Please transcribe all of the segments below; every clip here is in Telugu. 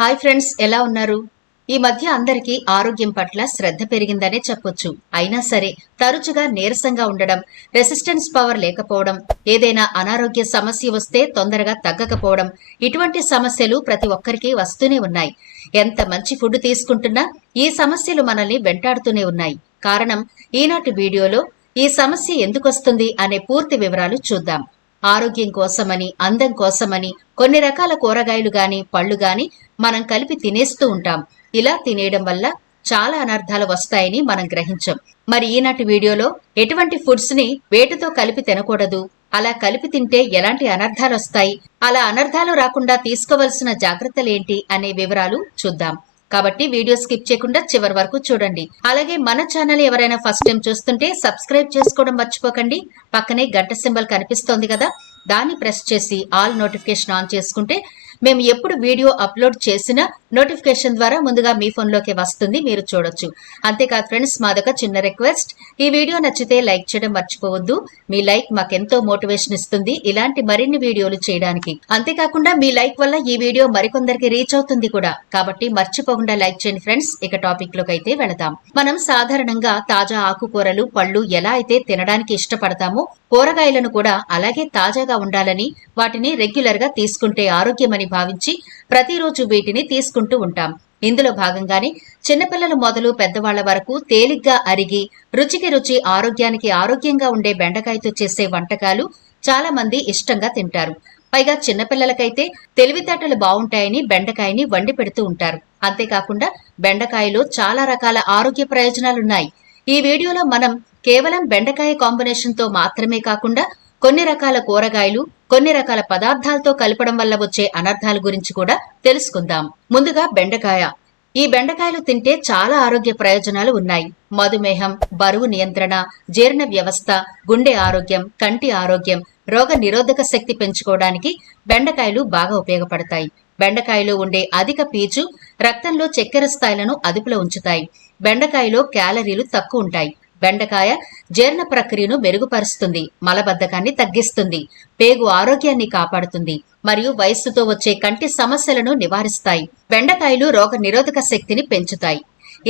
హాయ్ ఫ్రెండ్స్, ఎలా ఉన్నారు? ఈ మధ్య అందరికీ ఆరోగ్యం పట్ల శ్రద్ధ పెరిగిందనే చెప్పొచ్చు. అయినా సరే తరచుగా నీరసంగా ఉండడం, రెసిస్టెన్స్ పవర్ లేకపోవడం, ఏదైనా అనారోగ్య సమస్య వస్తే తొందరగా తగ్గకపోవడం, ఇటువంటి సమస్యలు ప్రతి ఒక్కరికి వస్తూనే ఉన్నాయి. ఎంత మంచి ఫుడ్ తీసుకుంటున్నా ఈ సమస్యలు మనల్ని వెంటాడుతూనే ఉన్నాయి. కారణం ఈనాటి వీడియోలో ఈ సమస్య ఎందుకొస్తుంది అనే పూర్తి వివరాలు చూద్దాం. ఆరోగ్యం కోసమని, అందం కోసమని కొన్ని రకాల కూరగాయలు గాని, పళ్ళు గాని మనం కలిపి తినేస్తూ ఉంటాం. ఇలా తినేయడం వల్ల చాలా అనర్థాలు వస్తాయని మనం గ్రహించం. మరి ఈనాటి వీడియోలో ఎటువంటి ఫుడ్స్ ని వేటితో కలిపి తినకూడదు, అలా కలిపి తింటే ఎలాంటి అనర్థాలు వస్తాయి, అలా అనర్థాలు రాకుండా తీసుకోవలసిన జాగ్రత్తలేంటి అనే వివరాలు చూద్దాం. కాబట్టి వీడియో స్కిప్ చేయకుండా చివరి వరకు చూడండి. అలాగే మన ఛానల్ ఎవరైనా ఫస్ట్ టైం చూస్తుంటే సబ్స్క్రైబ్ చేసుకోవడం మర్చిపోకండి. పక్కనే గంట సింబల్ కనిపిస్తోంది కదా, దాన్ని ప్రెస్ చేసి ఆల్ నోటిఫికేషన్ ఆన్ చేసుకుంటే మేము ఎప్పుడు వీడియో అప్లోడ్ చేసినా నోటిఫికేషన్ ద్వారా ముందుగా మీ ఫోన్లోకి వస్తుంది, మీరు చూడొచ్చు. అంతేకాదు ఫ్రెండ్స్, మాదొక చిన్న రిక్వెస్ట్, ఈ వీడియో నచ్చితే లైక్ చేయడం మర్చిపోవద్దు. మీ లైక్ మాకెంతో మోటివేషన్ ఇస్తుంది ఇలాంటి మరిన్ని వీడియోలు చేయడానికి. అంతేకాకుండా మీ లైక్ వల్ల ఈ వీడియో మరికొందరికి రీచ్ అవుతుంది కూడా. కాబట్టి మర్చిపోకుండా లైక్ చేయండి ఫ్రెండ్స్. ఇక టాపిక్ లోకి అయితే వెళదాం. మనం సాధారణంగా తాజా ఆకుకూరలు, పళ్ళు ఎలా అయితే తినడానికి ఇష్టపడతామో కూరగాయలను కూడా అలాగే తాజాగా ఉండాలని, వాటిని రెగ్యులర్ గా తీసుకుంటే ఆరోగ్యమని భావించి ప్రతిరోజు వీటిని తీసుకుంటూ ఉంటాం. ఇందులో భాగంగానే చిన్నపిల్లలు మొదలు పెద్దవాళ్ల వరకు తేలిగ్గా అరిగి రుచికి రుచి, ఆరోగ్యానికి ఆరోగ్యంగా ఉండే బెండకాయతో చేసే వంటకాలు చాలా మంది ఇష్టంగా తింటారు. పైగా చిన్నపిల్లలకైతే తెలివితేటలు బాగుంటాయని బెండకాయని వండి పెడుతూ ఉంటారు. అంతేకాకుండా బెండకాయలో చాలా రకాల ఆరోగ్య ప్రయోజనాలున్నాయి. ఈ వీడియోలో మనం కేవలం బెండకాయ కాంబినేషన్ తో మాత్రమే కాకుండా కొన్ని రకాల కూరగాయలు, కొన్ని రకాల పదార్థాలతో కలపడం వల్ల వచ్చే అనర్థాల గురించి కూడా తెలుసుకుందాం. ముందుగా బెండకాయ. ఈ బెండకాయలు తింటే చాలా ఆరోగ్య ప్రయోజనాలు ఉన్నాయి. మధుమేహం, బరువు నియంత్రణ, జీర్ణ వ్యవస్థ, గుండె ఆరోగ్యం, కంటి ఆరోగ్యం, రోగ నిరోధక శక్తి పెంచుకోవడానికి బెండకాయలు బాగా ఉపయోగపడతాయి. బెండకాయలో ఉండే అధిక పీచు రక్తంలో చక్కెర స్థాయిలను అదుపులో ఉంచుతాయి. బెండకాయలో క్యాలరీలు తక్కువ ఉంటాయి. బెండకాయ జీర్ణ ప్రక్రియను మెరుగుపరుస్తుంది, మలబద్ధకాన్ని తగ్గిస్తుంది, పేగు ఆరోగ్యాన్ని కాపాడుతుంది మరియు వయస్సుతో వచ్చే కంటి సమస్యలను నివారిస్తాయి. బెండకాయలు రోగ నిరోధక శక్తిని పెంచుతాయి.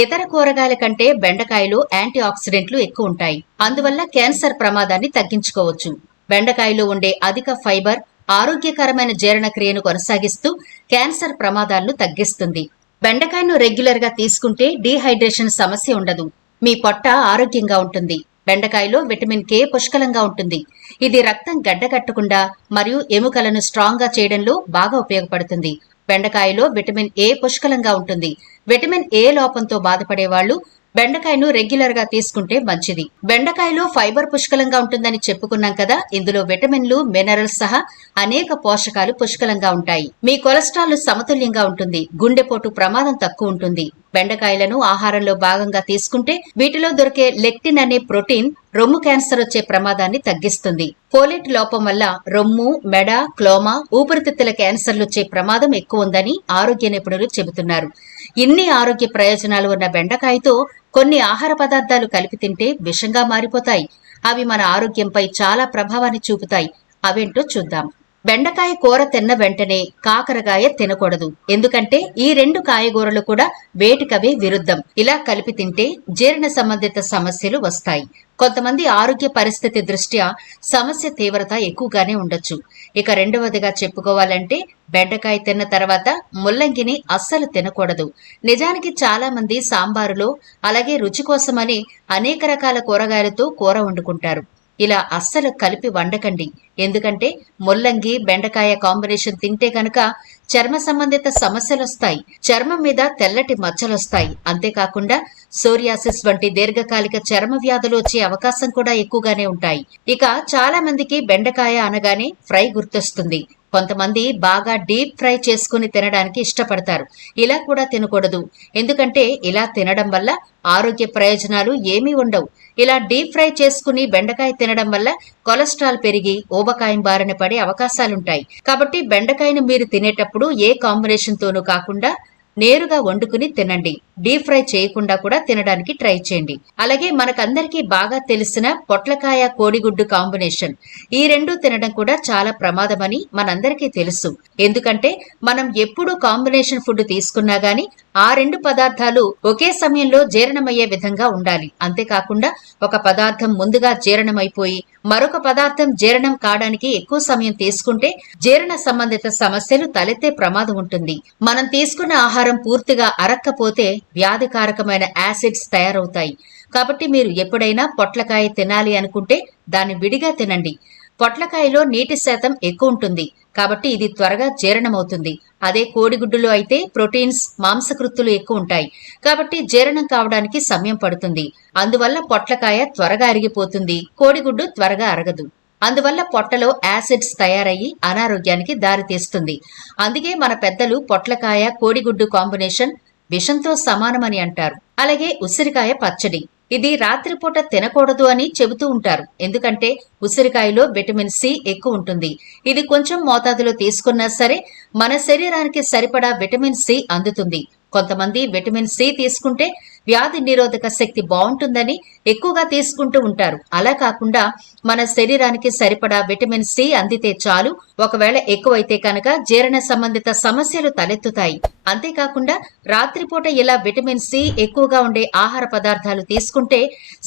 ఇతర కూరగాయల కంటే బెండకాయలో యాంటీ ఆక్సిడెంట్లు ఎక్కువ ఉంటాయి. అందువల్ల క్యాన్సర్ ప్రమాదాన్ని తగ్గించుకోవచ్చు. బెండకాయలో ఉండే అధిక ఫైబర్ ఆరోగ్యకరమైన జీర్ణక్రియను కొనసాగిస్తూ క్యాన్సర్ ప్రమాదాలను తగ్గిస్తుంది. బెండకాయను రెగ్యులర్ గా తీసుకుంటే డీహైడ్రేషన్ సమస్య ఉండదు. మీ పొట్ట ఆరోగ్యంగా ఉంటుంది. బెండకాయలో విటమిన్ కే పుష్కలంగా ఉంటుంది. ఇది రక్తం గడ్డకట్టకుండా మరియు ఎముకలను స్ట్రాంగ్ గా చేయడంలో బాగా ఉపయోగపడుతుంది. బెండకాయలో విటమిన్ ఏ పుష్కలంగా ఉంటుంది. విటమిన్ ఏ లోపంతో బాధపడే వాళ్ళు బెండకాయను రెగ్యులర్ గా తీసుకుంటే మంచిది. బెండకాయలో ఫైబర్ పుష్కలంగా ఉంటుందని చెప్పుకున్నాం కదా, ఇందులో విటమిన్లు, మినరల్స్ సహా అనేక పోషకాలు పుష్కలంగా ఉంటాయి. మీ కొలెస్ట్రాల్ సమతుల్యంగా ఉంటుంది. గుండెపోటు ప్రమాదం తక్కువ ఉంటుంది. బెండకాయలను ఆహారంలో భాగంగా తీసుకుంటే వీటిలో దొరికే లెక్టిన్ అనే ప్రోటీన్ రొమ్ము క్యాన్సర్ వచ్చే ప్రమాదాన్ని తగ్గిస్తుంది. ఫోలేట్ లోపం వల్ల రొమ్ము, మెడ, క్లోమా, ఊపిరితిత్తుల క్యాన్సర్లు వచ్చే ప్రమాదం ఎక్కువ ఉందని ఆరోగ్య నిపుణులు చెబుతున్నారు. ఇన్ని ఆరోగ్య ప్రయోజనాలు ఉన్న బెండకాయతో కొన్ని ఆహార పదార్థాలు కలిపి తింటే విషంగా మారిపోతాయి. అవి మన ఆరోగ్యంపై చాలా ప్రభావాన్ని చూపుతాయి. అవేంటో చూద్దాం. బెండకాయ కూర తిన్న వెంటనే కాకరకాయ తినకూడదు. ఎందుకంటే ఈ రెండు కాయగూరలు కూడా వేటికవే విరుద్ధం. ఇలా కలిపి తింటే జీర్ణ సంబంధిత సమస్యలు వస్తాయి. కొంతమంది ఆరోగ్య పరిస్థితి దృష్ట్యా సమస్య తీవ్రత ఎక్కువగానే ఉండొచ్చు. ఇక రెండవదిగా చెప్పుకోవాలంటే బెండకాయ తిన్న తర్వాత ముల్లంగిని అస్సలు తినకూడదు. నిజానికి చాలా మంది సాంబారులో అలాగే రుచి కోసమని అనేక రకాల కూరగాయలతో కూర వండుకుంటారు. ఇలా అస్సలు కలిపి వండకండి. ఎందుకంటే ముల్లంగి, బెండకాయ కాంబినేషన్ తింటే కనుక చర్మ సంబంధిత సమస్యలొస్తాయి. చర్మం మీద తెల్లటి మచ్చలొస్తాయి. అంతేకాకుండా సోరియాసిస్ వంటి దీర్ఘకాలిక చర్మ వ్యాధులు వచ్చే అవకాశం కూడా ఎక్కువగానే ఉంటాయి. ఇక చాలా మందికి బెండకాయ అనగానే ఫ్రై గుర్తొస్తుంది. కొంతమంది బాగా డీప్ ఫ్రై చేసుకుని తినడానికి ఇష్టపడతారు. ఇలా కూడా తినకూడదు. ఎందుకంటే ఇలా తినడం వల్ల ఆరోగ్య ప్రయోజనాలు ఏమీ ఉండవు. ఇలా డీప్ ఫ్రై చేసుకుని బెండకాయ తినడం వల్ల కొలెస్ట్రాల్ పెరిగి ఊబకాయం బారిన పడే అవకాశాలుంటాయి. కాబట్టి బెండకాయను మీరు తినేటప్పుడు ఏ కాంబినేషన్ తోనూ కాకుండా నేరుగా వండుకుని తినండి. డీప్ ఫ్రై చేయకుండా కూడా తినడానికి ట్రై చేయండి. అలాగే మనకందరికీ బాగా తెలిసిన పొట్లకాయ కోడిగుడ్డు కాంబినేషన్, ఈ రెండు తినడం కూడా చాలా ప్రమాదమని మనందరికీ తెలుసు. ఎందుకంటే మనం ఎప్పుడు కాంబినేషన్ ఫుడ్ తీసుకున్నా గానీ ఆ రెండు పదార్థాలు ఒకే సమయంలో జీర్ణమయ్యే విధంగా ఉండాలి. అంతేకాకుండా ఒక పదార్థం ముందుగా జీర్ణమైపోయి మరొక పదార్థం జీర్ణం కావడానికి ఎక్కువ సమయం తీసుకుంటే జీర్ణ సంబంధిత సమస్యలు తలెత్తే ప్రమాదం ఉంటుంది. మనం తీసుకున్న ఆహారం పూర్తిగా అరక్కపోతే వ్యాధికారకమైన యాసిడ్స్ తయారవుతాయి. కాబట్టి మీరు ఎప్పుడైనా పొట్లకాయ తినాలి అనుకుంటే దాన్ని విడిగా తినండి. పొట్లకాయలో నీటి శాతం ఎక్కువ ఉంటుంది కాబట్టి ఇది త్వరగా జీర్ణమవుతుంది. అదే కోడిగుడ్డులో అయితే ప్రోటీన్స్, మాంసకృత్తులు ఎక్కువ ఉంటాయి కాబట్టి జీర్ణం కావడానికి సమయం పడుతుంది. అందువల్ల పొట్లకాయ త్వరగా అరిగిపోతుంది, కోడిగుడ్డు త్వరగా అరగదు. అందువల్ల పొట్టలో యాసిడ్స్ తయారయ్యి అనారోగ్యానికి దారితీస్తుంది. అందుకే మన పెద్దలు పొట్లకాయ కోడిగుడ్డు కాంబినేషన్ విషంతో సమానమని అంటారు. అలాగే ఉసిరికాయ పచ్చడి, ఇది రాత్రిపూట తినకూడదు అని చెబుతూ ఉంటారు. ఎందుకంటే ఉసిరికాయలో విటమిన్ సి ఎక్కువ ఉంటుంది. ఇది కొంచెం మోతాదులో తీసుకున్నా సరే మన శరీరానికి సరిపడా విటమిన్ సి అందుతుంది. కొంతమంది విటమిన్ సి తీసుకుంటే వ్యాధి నిరోధక శక్తి బాగుంటుందని ఎక్కువగా తీసుకుంటూ ఉంటారు. అలా కాకుండా మన శరీరానికి సరిపడా విటమిన్ సి అందితే చాలు. ఒకవేళ ఎక్కువైతే కనుక జీర్ణ సంబంధిత సమస్యలు తలెత్తుతాయి. అంతేకాకుండా రాత్రిపూట ఇలా విటమిన్ సి ఎక్కువగా ఉండే ఆహార పదార్థాలు తీసుకుంటే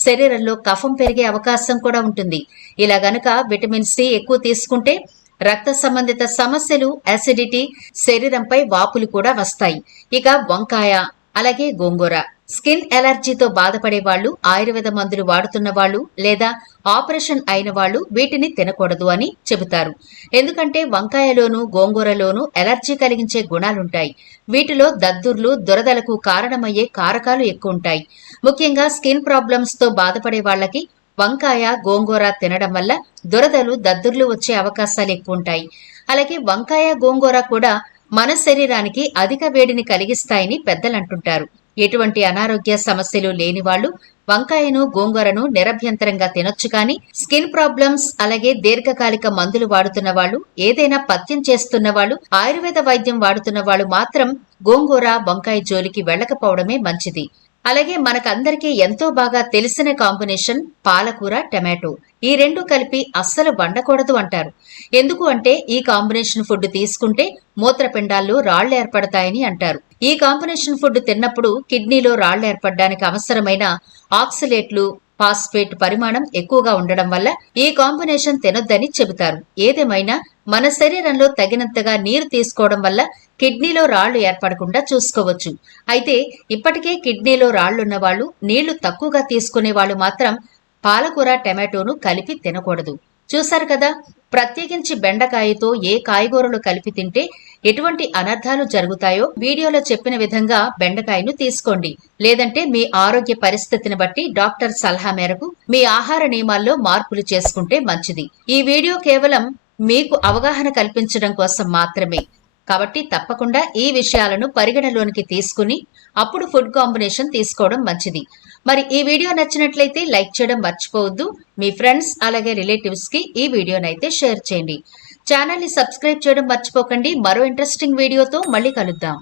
శరీరంలో కఫం పెరిగే అవకాశం కూడా ఉంటుంది. ఇలా గనుక విటమిన్ సి ఎక్కువ తీసుకుంటే రక్త సంబంధిత సమస్యలు, అసిడిటీ, శరీరంపై వాపులు కూడా వస్తాయి. ఇక వంకాయ, అలాగే గోంగూర, స్కిన్ ఎలర్జీతో బాధపడే వాళ్ళు, ఆయుర్వేద మందులు వాడుతున్న వాళ్ళు లేదా ఆపరేషన్ అయిన వాళ్ళు వీటిని తినకూడదు అని చెబుతారు. ఎందుకంటే వంకాయలోను గోంగూరలోను ఎలర్జీ కలిగించే గుణాలుంటాయి. వీటిలో దద్దుర్లు, దురదలకు కారణమయ్యే కారకాలు ఎక్కువ ఉంటాయి. ముఖ్యంగా స్కిన్ ప్రాబ్లమ్స్ తో బాధపడే వాళ్ళకి వంకాయ, గోంగూర తినడం వల్ల దురదలు, దద్దుర్లు వచ్చే అవకాశాలు ఎక్కువ ఉంటాయి. అలాగే వంకాయ, గోంగూర కూడా మన శరీరానికి అధిక వేడిని కలిగిస్తాయని పెద్దలు అంటుంటారు. ఎటువంటి అనారోగ్య సమస్యలు లేని వాళ్ళు వంకాయను, గోంగూరను నిరభ్యంతరంగా తినొచ్చు. కానీ స్కిన్ ప్రాబ్లమ్స్, అలాగే దీర్ఘకాలిక మందులు వాడుతున్న వాళ్ళు, ఏదైనా పథ్యం చేస్తున్న వాళ్ళు, ఆయుర్వేద వైద్యం వాడుతున్న వాళ్ళు మాత్రం గోంగూర, వంకాయ జోలికి వెళ్లకపోవడమే మంచిది. అలాగే మనకందరికీ ఎంతో బాగా తెలిసిన కాంబినేషన్ పాలకూర, టమాటో. ఈ రెండు కలిపి అస్సలు వండకూడదు అంటారు. ఎందుకు అంటే ఈ కాంబినేషన్ ఫుడ్ తీసుకుంటే మూత్రపిండాల్లో రాళ్లు ఏర్పడతాయని అంటారు. ఈ కాంబినేషన్ ఫుడ్ తిన్నప్పుడు కిడ్నీలో రాళ్లు ఏర్పడడానికి అవసరమైన ఆక్సిలేట్లు, ఫాస్ఫేట్ పరిమాణం ఎక్కువగా ఉండడం వల్ల ఈ కాంబినేషన్ తినొద్దని చెబుతారు. ఏదేమైనా మన శరీరంలో తగినంతగా నీరు తీసుకోవడం వల్ల కిడ్నీలో రాళ్లు ఏర్పడకుండా చూసుకోవచ్చు. అయితే ఇప్పటికే కిడ్నీలో రాళ్లున్న వాళ్ళు, నీళ్లు తక్కువగా తీసుకునే వాళ్ళు మాత్రం పాలకూర, టమాటోను కలిపి తినకూడదు. చూశారు కదా, ప్రత్యేకించి బెండకాయతో ఏ కాయగూరలు కలిపి తింటే ఎటువంటి అనర్థాలు జరుగుతాయో వీడియోలో చెప్పిన విధంగా బెండకాయను తీసుకోండి. లేదంటే మీ ఆరోగ్య పరిస్థితిని బట్టి డాక్టర్ సలహా మేరకు మీ ఆహార నియమాల్లో మార్పులు చేసుకుంటే మంచిది. ఈ వీడియో కేవలం మీకు అవగాహన కల్పించడం కోసం మాత్రమే. కాబట్టి తప్పకుండా ఈ విషయాలను పరిగణలోనికి తీసుకుని అప్పుడు ఫుడ్ కాంబినేషన్ తీసుకోవడం మంచిది. మరి ఈ వీడియో నచ్చినట్లయితే లైక్ చేయడం మర్చిపోవద్దు. మీ ఫ్రెండ్స్ అలాగే రిలేటివ్స్ కి ఈ వీడియోనైతే షేర్ చేయండి. ఛానల్ ని సబ్స్క్రైబ్ చేయడం మర్చిపోకండి. మరో ఇంట్రెస్టింగ్ వీడియోతో మళ్ళీ కలుద్దాం.